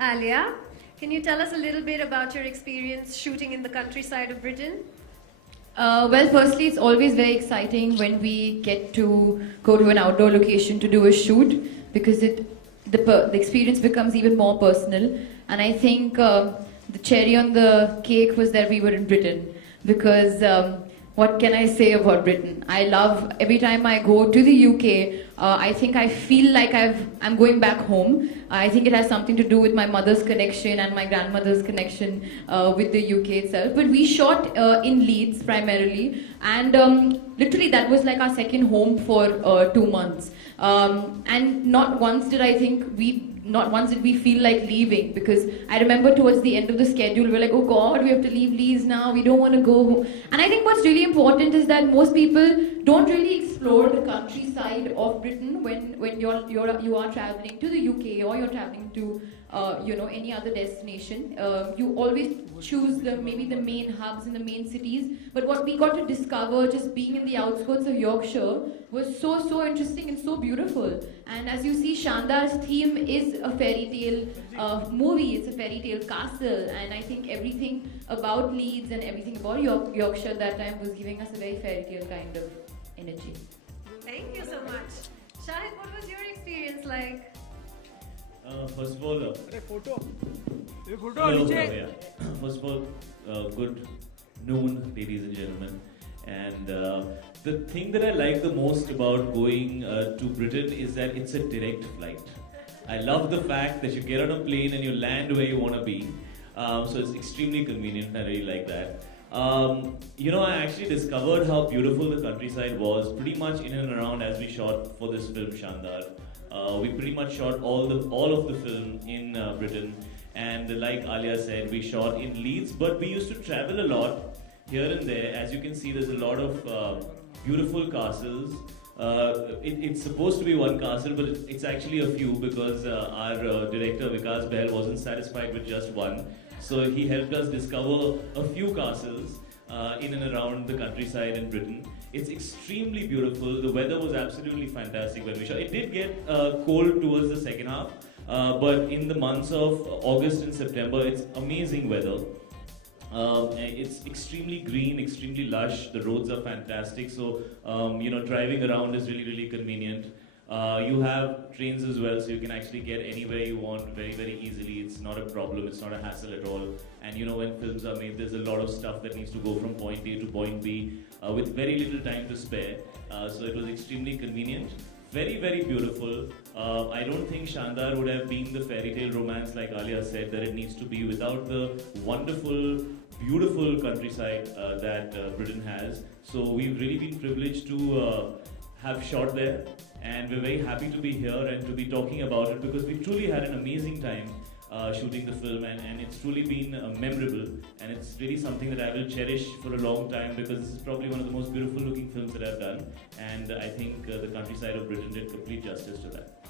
Alia, can you tell us a little bit about your experience shooting in the countryside of Britain? Well, firstly, it's always very exciting when we get to go to an outdoor location to do a shoot because the experience becomes even more personal. And I think the cherry on the cake was that we were in Britain because what can I say about Britain? I love every time I go to the UK. I think I feel like I'm going back home. I think it has something to do with my mother's connection and my grandmother's connection with the UK itself. But we shot in Leeds primarily, and literally that was like our second home for 2 months. And not once did we feel like leaving, because I remember towards the end of the schedule, we're like, oh God, we have to leave Leeds now, we don't want to go home. And I think what's really important is that most people don't really explore the countryside of Britain when you are traveling to the UK or you're traveling to any other destination. You always choose maybe the main hubs in the main cities. But what we got to discover just being in the outskirts of Yorkshire was so interesting and so beautiful. And as you see, Shandar's theme is a fairy tale movie. It's a fairy tale castle, and I think everything about Leeds and everything about Yorkshire that time was giving us a very fairy tale kind of energy. Thank you so much. Shahid, what was your experience like? First of all, photo yeah. First of all, good noon, ladies and gentlemen. And the thing that I like the most about going to Britain is that it's a direct flight. I love the fact that you get on a plane and you land where you want to be. So it's extremely convenient. I really like that. I actually discovered how beautiful the countryside was pretty much in and around as we shot for this film Shandar. We pretty much shot all of the film in Britain, and like Alia said, we shot in Leeds, but we used to travel a lot here and there. As you can see, there's a lot of beautiful castles. It's supposed to be one castle, but it's actually a few because our director Vikas Behl wasn't satisfied with just one. So he helped us discover a few castles in and around the countryside in Britain. It's extremely beautiful. The weather was absolutely fantastic when we shot. It did get cold towards the second half, but in the months of August and September, it's amazing weather. It's extremely green, extremely lush. The roads are fantastic, so driving around is really convenient. You have trains as well, so you can actually get anywhere you want very easily. It's not a problem, it's not a hassle at all. And when films are made, there's a lot of stuff that needs to go from point A to point B with very little time to spare. So it was extremely convenient. Very beautiful. I don't think Shandar would have been the fairy tale romance like Alia said that it needs to be without the wonderful, beautiful countryside that Britain has. So we've really been privileged to have shot there, and we're very happy to be here and to be talking about it because we truly had an amazing time shooting the film, and it's truly been memorable, and it's really something that I will cherish for a long time because this is probably one of the most beautiful looking films that I've done, and I think the countryside of Britain did complete justice to that.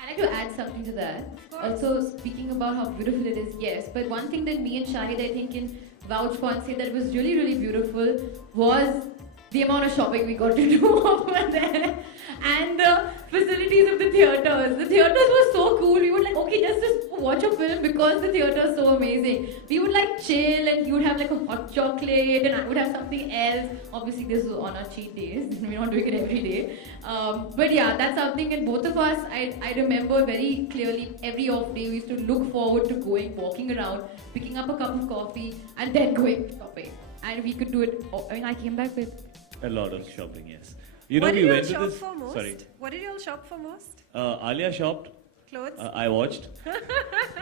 I'd like to add something to that. Also, speaking about how beautiful it is, yes, but one thing that me and Shahid, I think, can vouch for and say that it was really beautiful was the amount of shopping we got to do over there and the facilities of the theatres. The theatres were so cool. We would just watch a film because the theatre is so amazing. We would chill, and you would have a hot chocolate and I would have something else. Obviously this was on our cheat days. We're not doing it every day. But yeah, that's something, and both of us, I remember very clearly every off day we used to look forward to walking around, picking up a cup of coffee and then going shopping. And we could do it. I came back with A lot of shopping, yes. What did you all to shop this. for most? Sorry. What did you all shop for most? Alia shopped. Clothes? I watched.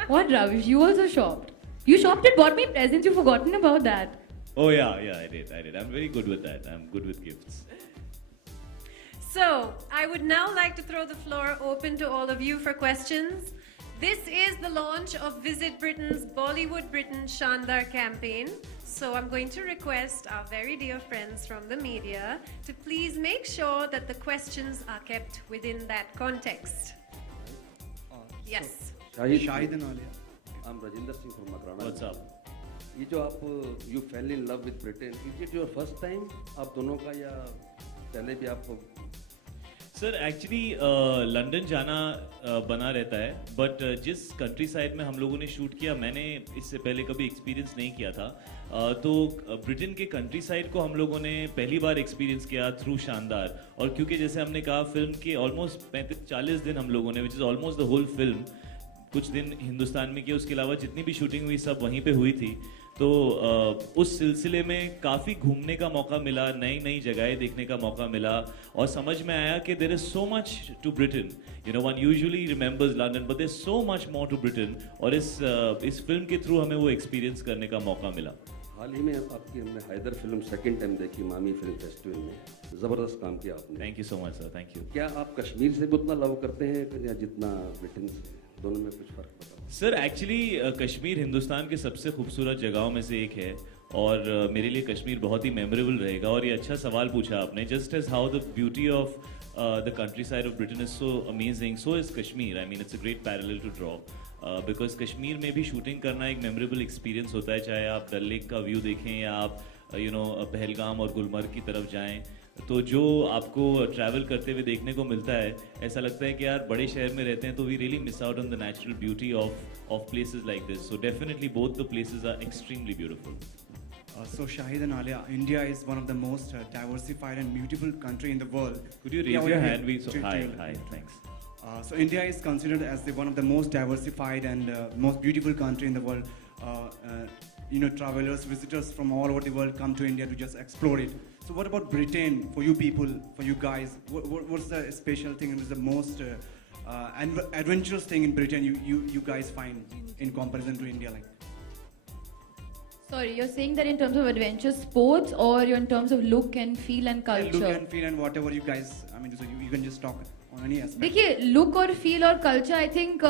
What, Ravish? You also shopped. You shopped and bought me presents. You've forgotten about that. Oh yeah, I did. I'm very good with that. I'm good with gifts. So, I would now like to throw the floor open to all of you for questions. This is the launch of Visit Britain's Bollywood Britain Shandar campaign. So I'm going to request our very dear friends from the media to please make sure that the questions are kept within that context. Yes. Shahid and Alia. I'm Rajinder Singh from Makrana. What's up? ये जो आप you fell in love with Britain, is it your first time आप दोनों का या पहले भी आप सर एक्चुअली लंदन जाना बना रहता है, बट जिस कंट्री साइड में हम लोगों ने शूट किया, मैंने इससे पहले कभी एक्सपीरियंस नहीं किया था। तो ब्रिटेन के कंट्री साइड को हम लोगों ने पहली बार एक्सपीरियंस किया थ्रू शानदार। और क्योंकि जैसे हमने कहा, फिल्म के ऑलमोस्ट 35-40 दिन हम लोगों ने, which is almost the whole film, कुछ दिन हिंदुस्तान में किया, उसके अलावा जितनी भी शूटिंग हुई सब वहीं पे हुई थी। तो उस सिलसिले में काफ़ी घूमने का मौका मिला, नई नई जगहें देखने का मौका मिला, और समझ में आया कि there is so much to Britain. You know, one usually remembers London, but there is so much more to Britain. और इस फिल्म के थ्रू हमें वो एक्सपीरियंस करने का मौका मिला। हाल ही में आपकी हमने हैदर फिल्म सेकंड टाइम देखी मामी फिल्म फेस्टिवल में, ज़बरदस्त काम किया आपने। Thank you so much sir, thank you. क्या आप कश्मीर से भी उतना लव करते हैं या जितना ब्रिटेन से? दोनों में कुछ फर्क बताओ। सर एक्चुअली कश्मीर हिंदुस्तान के सबसे खूबसूरत जगहों में से एक है, और मेरे लिए कश्मीर बहुत ही मेमोरेबल रहेगा। और ये अच्छा सवाल पूछा आपने। Just as how the beauty of the countryside of Britain is so amazing, so is Kashmir. I mean, it's a great parallel to draw, because Kashmir में भी शूटिंग करना एक मेमोरेबल एक्सपीरियंस होता है, चाहे आप डल लेक का व्यू देखें या आप पहलगाम और गुलमर्ग की तरफ जाएं। तो जो आपको ट्रैवल करते हुए देखने को मिलता है, ऐसा लगता है कि यार बड़े शहर में रहते हैं तो we really miss out on the natural beauty of places like this. So definitely both the places are extremely beautiful. So Shahid and Alia, India is one of the most diversified and beautiful country in the world. Could you Yeah, raise we your are hand? here. Hi, thanks. So India is considered as one of the most diversified and most beautiful country in the world. Travelers, visitors from all over the world come to India to just explore it. So what about Britain for you people, for you guys? What's the special thing and what's the most adventurous thing in Britain you guys find in comparison to India? Like, Sorry, you're saying that in terms of adventure sports, or you're in terms of look and feel and culture? look and feel and whatever you guys. I mean, so you can just talk on any aspect. देखिए, look और feel और culture I think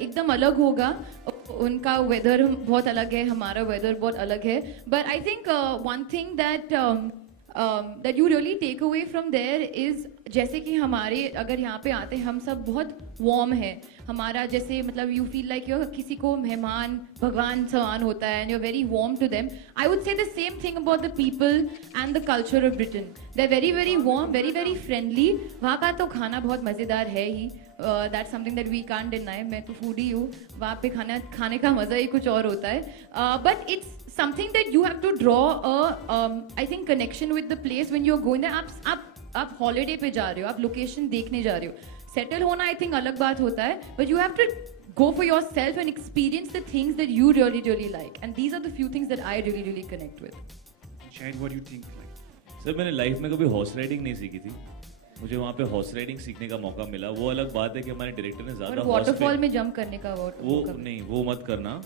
एकदम अलग होगा। उनका weather बहुत अलग है, हमारा वेदर बहुत अलग है। But I think one thing that you really take away from there is, जैसे कि हमारे अगर यहाँ पे आते हैं हम सब बहुत वार्म है। हमारा जैसे मतलब यू फील लाइक यू किसी को मेहमान भगवान समान होता है, and you are very warm to them. I would say the same thing about the people and the culture of Britain. They are very very warm, very very friendly. वहाँ का तो खाना बहुत मज़ेदार है ही, that's something that we can't deny. मैं तो फूडी हूँ, वहाँ पे खाने का मज़ा ही कुछ और होता है। But it's something that you have to draw a I think connection with the place when you're going there. आप holiday पे जा रहे हो, आप location देखने जा रहे हो। Settle होना I think अलग बात होता है, but you have to go for yourself and experience the things that you really really like, and these are the few things that I really really connect with. Shahid, what do you think? Like, sir मैंने life में कभी horse riding नहीं सीखी थी, मुझे वहाँ पे horse riding सीखने का मौका मिला। वो अलग बात है कि हमारे डायरेक्टर ने ज्यादा और waterfall में jump करने का वो नहीं, वो मत करना।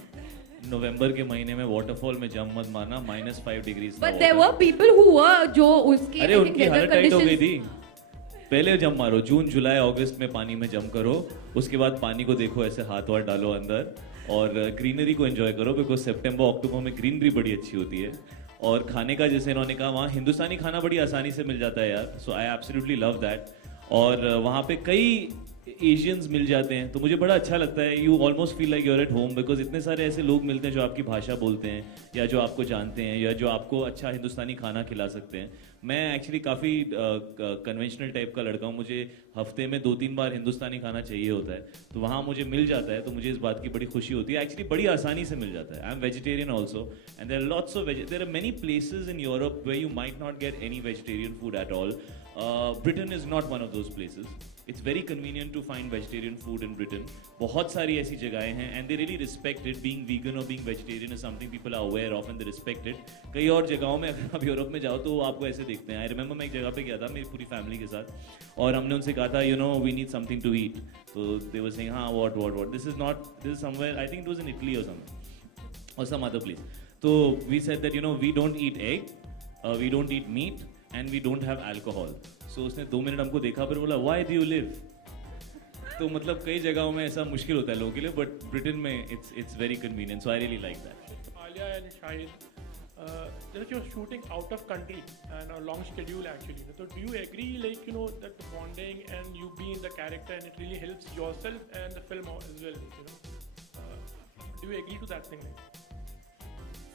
नवंबर के महीने में वाटरफॉल में जंप मत मारना, -5 degree. But there were people who were जो उसकी अरे I think उनकी weather हालत टाइट हो गई conditions- थी। पहले जंप मारो, जून जुलाई अगस्त में पानी में जंप करो, उसके बाद पानी को देखो, ऐसे हाथ वाथ डालो अंदर, और ग्रीनरी को एंजॉय करो, बिकॉज सितंबर अक्टूबर में ग्रीनरी बड़ी अच्छी होती है। और खाने का जैसे इन्होंने कहा, वहाँ हिंदुस्तानी खाना बड़ी आसानी से मिल जाता है यार। सो आई एब्सोल्युटली लव दैट। और वहाँ पे कई एशियंस मिल जाते हैं, तो मुझे बड़ा अच्छा लगता है। You almost feel like you're at home, because इतने सारे ऐसे लोग मिलते हैं जो आपकी भाषा बोलते हैं, या जो आपको जानते हैं, या जो आपको अच्छा हिंदुस्तानी खाना खिला सकते हैं। मैं एक्चुअली काफ़ी कन्वेंशनल टाइप का लड़का हूँ, मुझे हफ्ते में 2-3 बार हिंदुस्तानी खाना चाहिए होता है, तो वहाँ मुझे मिल जाता है, तो मुझे इस बात की बड़ी खुशी होती है। एक्चुअली बड़ी आसानी से मिल जाता है। I am vegetarian also, and there are lots of there are many places in Europe where you might not get any vegetarian food at all. Britain is not one of those places. It's very convenient to find vegetarian food in Britain. बहुत सारी ऐसी जगहें हैं, and they really respect it. Being vegan और being vegetarian is something people are aware of and they respect it. कई और जगहों में अगर आप यूरोप में जाओ तो वो आपको ऐसे देखते हैं। आई रिमेंबर मैं एक जगह पे गया था मेरी पूरी फैमिली के साथ, और हमने उनसे कहा था, you know we need something to eat. तो दे वर सेइंग, हाँ what this is somewhere, I think it was in Italy और somewhere or some other place. So we said that, you know, we don't eat egg, we don't eat meat, and we don't have alcohol. So उसने 2 minute हमको देखा, फिर बोला, why do you live? तो मतलब कई जगहों में ऐसा मुश्किल होता है लोगों के लिए, बट ब्रिटेन में it's very convenient, so I really like that. Alia and Shahid, that you're shooting out of country and a long schedule actually. So do you agree, like, you know, that the bonding and you be in the character and it really helps yourself and the film as well, you know? Do you agree to that thing?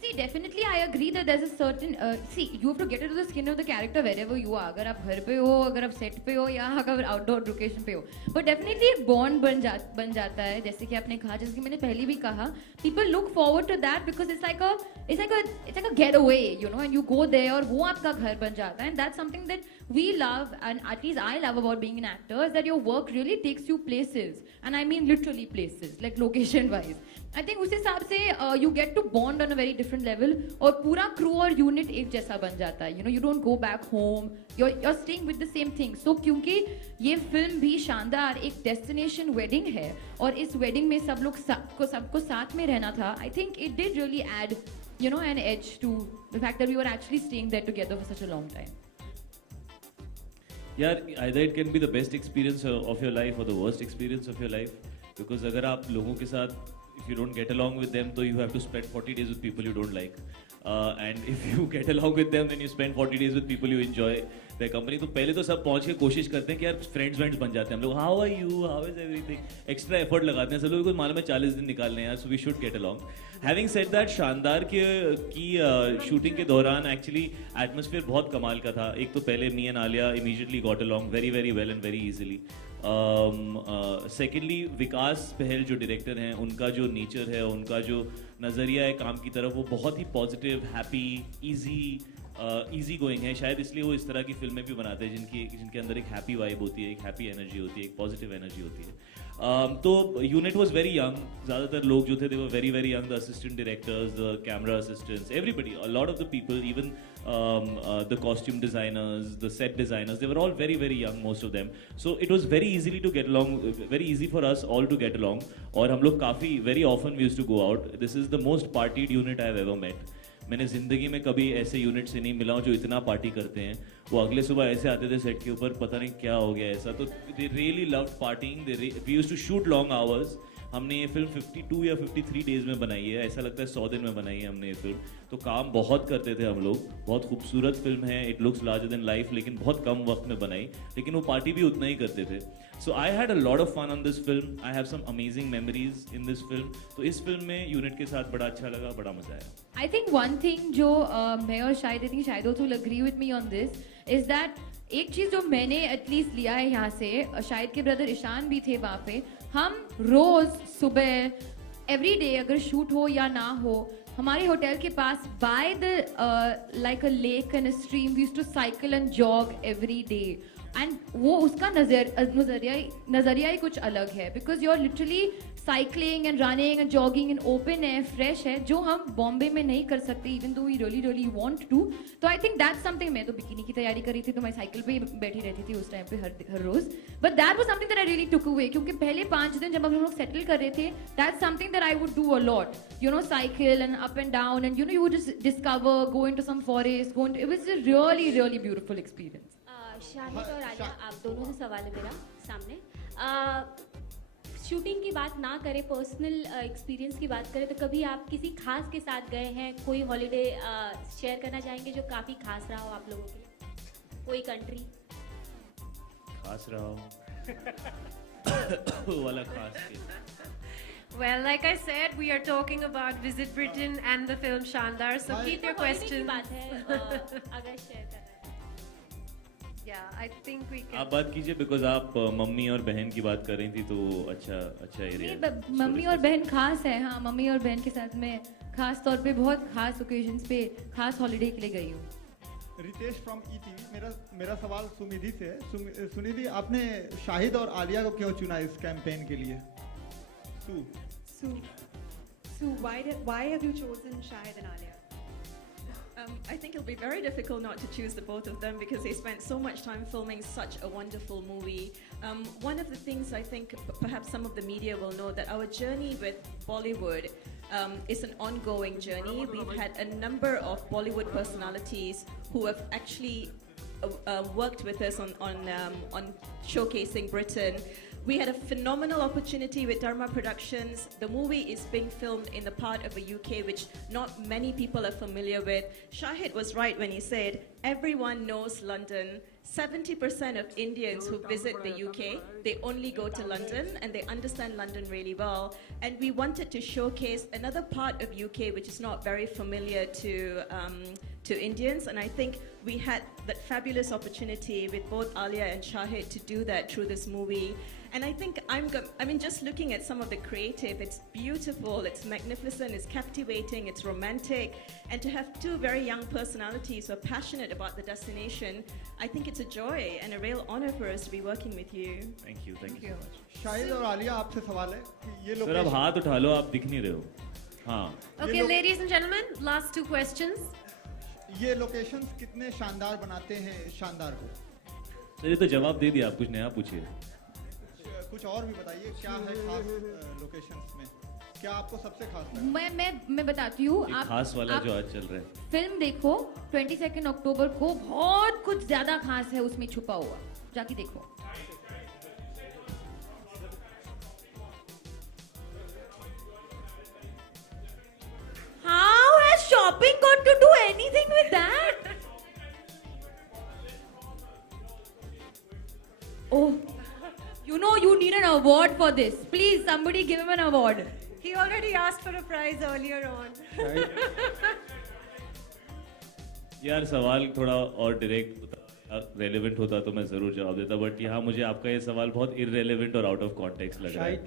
See, definitely I agree that there's a certain see, you have to get into the skin of the character wherever you are. अगर आप घर पे हो, अगर आप set पे हो या अगर outdoor location पे हो, but definitely एक bond बन जाता है. जैसे कि आपने कहा, जैसे कि मैंने पहले भी कहा, people look forward to that because it's like a getaway, you know, and you go there और वो आपका घर बन जाता है. And that's something that we love, and at least I love about being an actor, is that your work really takes you places, and I mean literally places, like location wise. I think उस हिसाब से you get to bond on a very different level और पूरा crew और unit एक जैसा बन जाता है. You know, you don't go back home. You're staying with the same thing. So क्योंकि ये फिल्म भी शानदार एक destination wedding है और इस wedding में सबको साथ में रहना था. I think it did really add, you know, an edge to the fact that we were actually staying there together for such a long time. यार, either it can be the best experience of your life or the worst experience of your life, because अगर आप लोगों के साथ, if you don't get along with them, so you have to spend 40 days with people you don't like, and if you get along with them, then you spend 40 days with people you enjoy their company. तो पहले तो सब पहुंच के कोशिश करते हैं कि यार फ्रेंड्स बन जाते हैं हम लोग. How are you, how is everything, extra effort लगाते हैं. सब लोगों को मालूम है 40 दिन निकालने हैं यार, so we should get along. Having said that, Shaandaar की शूटिंग के दौरान एक्चुअली एटमॉस्फेयर बहुत कमाल का था. एक तो पहले me and Alia immediately got along very very well and very easily. Secondly, Vikas Bahl जो डायरेक्टर हैं, उनका जो नेचर है, उनका जो नज़रिया है काम की तरफ, वो बहुत ही पॉजिटिव, हैप्पी, ईजी गोइंग है. शायद इसलिए वो इस तरह की फिल्में भी बनाते हैं जिनके अंदर एक हैप्पी वाइब होती है, एक हैप्पी एनर्जी होती है, एक पॉजिटिव एनर्जी होती है. तो यूनिट वॉज वेरी यंग. ज़्यादातर लोग जो थे, they were very very young. The assistant directors, the camera assistants, everybody, a lot of the people, even the costume designers, the set designers, they were all very very young, most of them. So it was very easily to get along, very easy for us all to get along. और हम लोग काफ़ी very often we used to go out. This is the most partied unit I have ever met. मैंने ज़िंदगी में कभी ऐसे unit से नहीं मिला हूँ जो इतना पार्टी करते हैं. वो अगले सुबह ऐसे आते थे सेट के ऊपर, पता नहीं क्या हो गया ऐसा. तो they really loved partying. We used to shoot long hours. हमने ये फिल्म 52 या 53 डेज में बनाई है. ऐसा लगता है 100 दिन में बनाई है हमने ये फिल्म. तो काम बहुत करते थे हम लोग. बहुत खूबसूरत फिल्म है, it looks larger than life, लेकिन बहुत कम वक्त में बनाई. लेकिन वो पार्टी भी उतना ही करते थे. So I had a lot of fun on this film. I have some amazing memories in this film. तो इस फिल्म में यूनिट के साथ बड़ा अच्छा लगा, बड़ा मजा आया. I think one thing जो मैं और शायद, I think शायद also will agree with me on this, is that एक चीज़ जो मैंने एटलीस्ट लिया है यहाँ से, शायद के ब्रदर ईशान भी थे वहाँ पे, हम रोज़ सुबह एवरी डे अगर शूट हो या ना हो, हमारे होटल के पास by the like a lake and a stream we used to cycle and jog every day. And वो उसका नज़रिया ही कुछ अलग है, because you are literally cycling and running and jogging in open air, fresh है, जो हम बॉम्बे में नहीं कर सकते, even though we really really want to. तो आई थिंक दैट्स समथिंग. मैं तो बिकिनी की तैयारी कर रही थी, तो मैं साइकिल पे ही बैठी रहती थी उस टाइम पे हर रोज. But that was something that I really took away, क्योंकि पहले 5 दिन जब हम लोग सेटल कर रहे थे, that's something that I would do a lot, you know, cycle and up and down, and you know, you would just discover, go into some forest, go into, it was a really really beautiful experience. Shahid और आलिया, आप दोनों से सवाल है मेरा सामने. Shooting की बात ना करें, पर्सनल एक्सपीरियंस की बात करें, तो कभी आप किसी खास के साथ गए हैं, कोई हॉलीडे शेयर करना चाहेंगे जो काफ़ी खास रहा हो आप लोगों के लिए? कोई कंट्री खास रहा हो वाला खास के. Well, like I said, we are talking about Visit Britain and the film Shandar, so keep your holiday की questions. बात है, अगर शेयर करना है. Yeah, I think we can. आप बात कीजिए, बिकॉज आप मम्मी और बहन की बात कर रही थी, तो अच्छा एरिया. नहीं, मम्मी और बहन खास है. हाँ, मम्मी और बहन के साथ मैं खास तौर पे बहुत खास ओकेजन्स पे खास हॉलीडे के लिए गई हूँ. Ritesh from ETV. मेरा सवाल सुनिधि से है. सुनिधि, आपने शाहिद और आलिया को क्यों चुना इस कैंपेन के लिए? Sue, why have you chosen Shahid and Alia? I think it'll be very difficult not to choose the both of them because they spent so much time filming such a wonderful movie. One of the things I think perhaps some of the media will know, that our journey with Bollywood is an ongoing journey. We've had a number of Bollywood personalities who have actually worked with us on showcasing Britain. We had a phenomenal opportunity with Dharma Productions. The movie is being filmed in the part of the UK which not many people are familiar with. Shahid was right when he said everyone knows London. 70% of Indians who visit the UK, they only go to London and they understand London really well. And we wanted to showcase another part of UK which is not very familiar to Indians. And I think we had that fabulous opportunity with both Alia and Shahid to do that through this movie. And I think just looking at some of the creative, it's beautiful, it's magnificent, it's captivating, it's romantic. And to have two very young personalities who are passionate about the destination, I think it's a joy and a real honor for us to be working with you. Thank you so much. Shahid और आलिया आपसे सवाल है कि ये sir अब हाथ उठा लो, आप दिख नहीं रहे हो. हाँ. Okay, ladies and gentlemen, last two questions. ये लोकेशंस कितने शानदार बनाते हैं शानदार को? सर ये तो जवाब दे दिया, आप कुछ नया पूछिए. कुछ और भी बताइए, क्या है खास लोकेशंस में? क्या आपको सबसे खास लगा? मैं बताती हूँ. आप खास वाला जो आज चल रहा है. फिल्म देखो 22 अक्टूबर को, बहुत कुछ ज्यादा खास है उसमें छुपा हुआ, जाके देखो. How has shopping got to do anything with that? Oh, you know you need an award for this. Please, somebody give him an award. He already asked for a prize earlier on. यार सवाल थोड़ा और direct relevant होता तो मैं जरूर जवाब देता, बट यहाँ मुझे आपका ये सवाल बहुत इररेलेवेंट और आउट ऑफ कॉन्टेक्स्ट लग रहा है.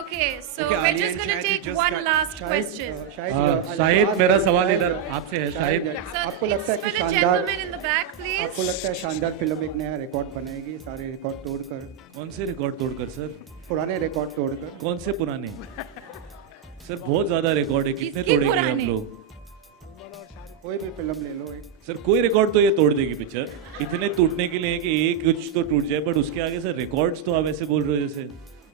Okay, so we're just going to take one last question. Shahid, मेरा सवाल इधर आपसे है. शाहिद, आपको लगता है कि शानदार, आपको लगता है शानदार फिल्म एक नया रिकॉर्ड बनाएगी, सारे रिकॉर्ड तोड़कर? कौन से रिकॉर्ड तोड़कर सर? पुराने रिकॉर्ड तोड़कर. कौन से पुराने? सर बहुत ज्यादा रिकॉर्ड है, कितने तोड़ेंगे हम लोग? कोई भी फिल्म ले लो. सर कोई रिकॉर्ड तो ये तोड़ देगी पिक्चर. इतने टूटने के लिए कि एक कुछ तो टूट जाए, बट उसके आगे सर रिकॉर्ड्स तो आप ऐसे बोल रहे हो जैसे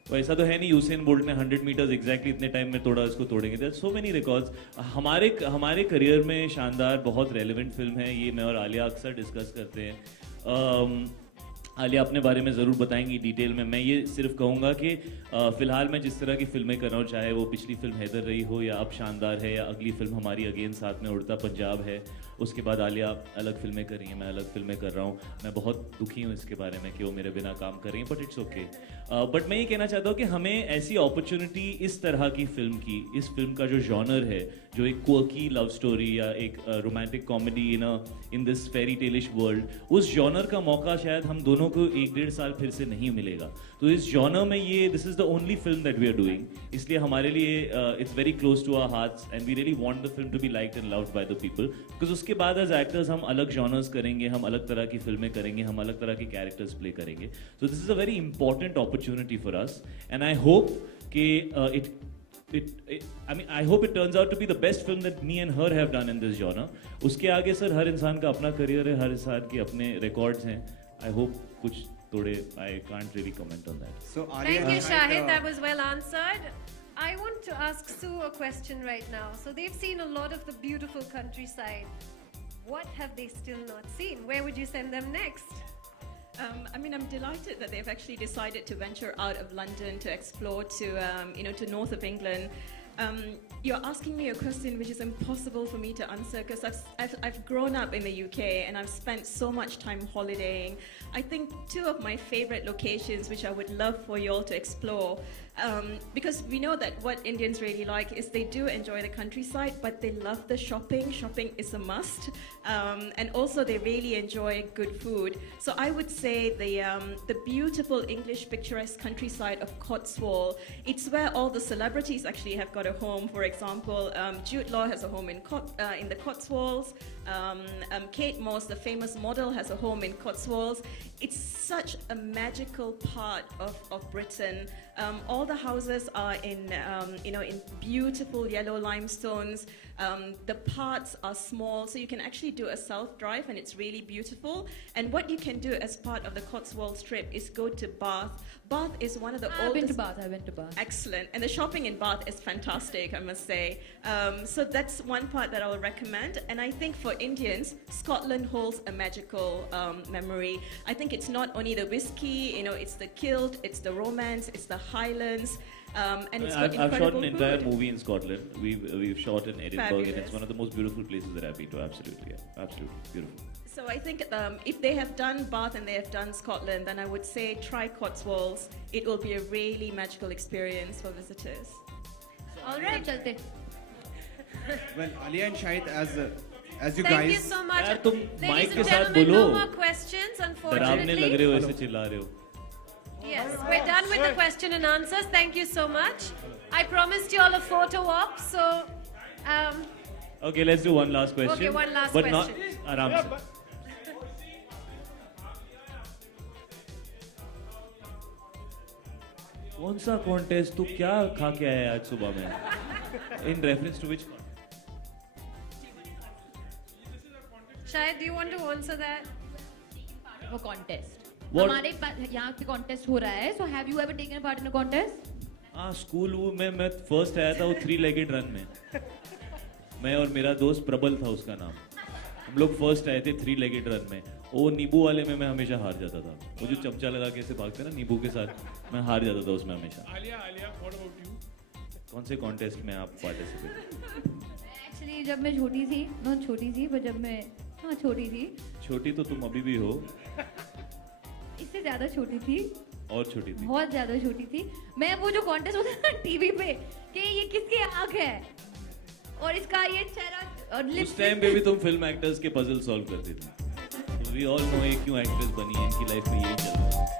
तो ऐसा तो है नहीं. यूसेन बोल्ट ने 100 मीटर्स एग्जैक्टली इतने टाइम में तोड़ा, इसको तोड़ेंगे. There so many records. हमारे करियर में शानदार बहुत रेलेवेंट फिल्म है ये. मैं और आलिया अक्सर डिस्कस करते हैं. आलिया अपने बारे में ज़रूर बताएंगी डिटेल में. मैं ये सिर्फ कहूँगा कि फ़िलहाल मैं जिस तरह की फिल्में कर रहा हूँ, चाहे वो पिछली फिल्म हैदर रही हो या अब शानदार है, या अगली फिल्म हमारी अगेन साथ में उड़ता पंजाब है, उसके बाद आलिया अलग फिल्में कर रही हैं, मैं अलग फिल्में कर रहा हूँ. मैं बहुत दुखी हूँ इसके बारे में कि वो मेरे बिना काम कर रही हैं, बट इट्स ओके. बट मैं ये कहना चाहता हूँ कि हमें ऐसी अपॉर्चुनिटी इस तरह की फिल्म की, इस फिल्म का जो जॉनर है, जो एक क्वर्की लव स्टोरी या एक romantic comedy in this fairy taleish world, उस जॉनर का मौका शायद हम दोनों को 1-1.5 साल फिर से नहीं मिलेगा. तो इस जॉनर में ये this is the only film that we are doing. इसलिए हमारे लिए it's very close to our hearts and we really want the film to be liked and loved by the people. Because उसके बाद as actors हम अलग genres करेंगे, हम अलग तरह की फिल्में करेंगे, हम अलग तरह के कैरेक्टर्स प्ले करेंगे. So this is a very important opportunity for us and I hope कि I hope it turns out to be the best film that me and her have done in this genre. उसके आगे sir हर इंसान का अपना career है, हर इंसान के अपने रिकॉर्ड्स हैं. I hope कुछ तोड़े. I can't really comment on that. So Thank you, Shahid. That was well answered. I want to ask Sue a question right now. So they've seen a lot of the beautiful countryside. What have they still not seen? Where would you send them next? I'm delighted that they've actually decided to venture out of London to explore to north of England. You're asking me a question which is impossible for me to answer because I've grown up in the UK and I've spent so much time holidaying. I think two of my favorite locations which I would love for you all to explore, because we know that what Indians really like is they do enjoy the countryside, but they love the shopping. Shopping is a must, and also they really enjoy good food. So I would say the beautiful English picturesque countryside of Cotswold. It's where all the celebrities actually have got a home. For example, Jude Law has a home in the Cotswolds. Kate Moss, the famous model, has a home in Cotswolds. It's such a magical part of Britain. All the houses are in beautiful yellow limestones. The parts are small, so you can actually do a south drive, and it's really beautiful. And what you can do as part of the Cotswolds trip is go to Bath. Bath is one of the I've oldest. been to Bath. Excellent. And the shopping in Bath is fantastic, I must say. So that's one part that I will recommend. And I think for Indians, Scotland holds a magical memory. I think it's not only the whiskey, it's the kilt, it's the romance, it's the Highlands. And it's got I've shot incredible an entire food. movie in Scotland. We've shot in Edinburgh, and Fabulous. it's one of the most beautiful places that I've been to. Absolutely, yeah, absolutely beautiful. So I think if they have done Bath and they have done Scotland, then I would say try Cotswolds. It will be a really magical experience for visitors. All right. Chalte. Well, Alia and Shahid, as you Thank guys. you so much. यार तुम Ladies mic and के साथ gentlemen, no बोलो। more questions, डरावने लग रहे unfortunately. हो, ऐसे चिल्ला रहे हो। Yes, we're done with the question and answers. Thank you so much. I promised you all a photo op, so Okay, let's do one last question. Okay, one last but question. not आराम से। कौन सा contest तू क्या खा के आया आज सुबह में? In reference to which contest? Shahid, do you want to answer that? वो contest. What? हमारे यहाँ पे contest हो रहा है. So have you ever taken part in a contest? हाँ, स्कूल में मैं फर्स्ट आया था वो 3-legged रन में। मैं और मेरा दोस्त प्रबल था उसका नाम। हम लोग फर्स्ट आए थे 3-legged रन में। वो नींबू वाले में मैं हमेशा हार जाता था। वो जो चमचा लगा के ऐसे भागते ना नींबू के साथ, मैं हार जाता था उसमें हमेशा। Alia, what about you? कौन से कॉन्टेस्ट में आप पार्टिसिपेट? Actually जब मैं छोटी थी, not छोटी थी, but जब मैं छोटी थी। छोटी तो तुम अभी भी हो। इससे ज़्यादा छोटी थी। और छोटी थी। बहुत ज़्यादा छोटी थी। मैं वो जो कॉन्टेस्ट होता है ना टीवी पे कि ये किसकी आँख है और इसका ये चेहरा और लिप्स। उस टाइम पे भी तुम फिल्म एक्टर्स के पजल सॉल्व करती थी। वी ऑल नो ये क्यों एक्ट्रेस बनी है, इनकी लाइफ में यही चल रहा है।